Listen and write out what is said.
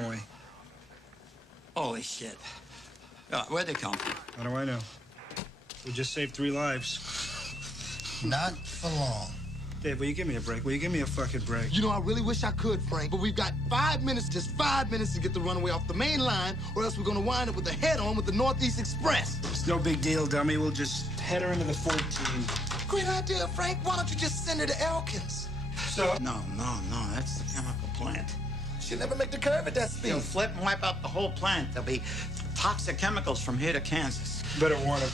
Runaway. Holy shit. Where'd they come from? How do I know? We just saved 3 lives. Not for long. Dave, will you give me a break? Will you give me a fucking break? You know, I really wish I could, Frank, but we've got 5 minutes, just 5 minutes to get the Runaway off the main line, or else we're gonna wind up with a head-on with the Northeast Express. It's no big deal, dummy. We'll just head her into the 14. Great idea, Frank. Why don't you just send her to Elkins? So? No, that's the chemical plant. She'll never make the curve at that speed. You'll flip and wipe out the whole plant. There'll be toxic chemicals from here to Kansas. Better warn him.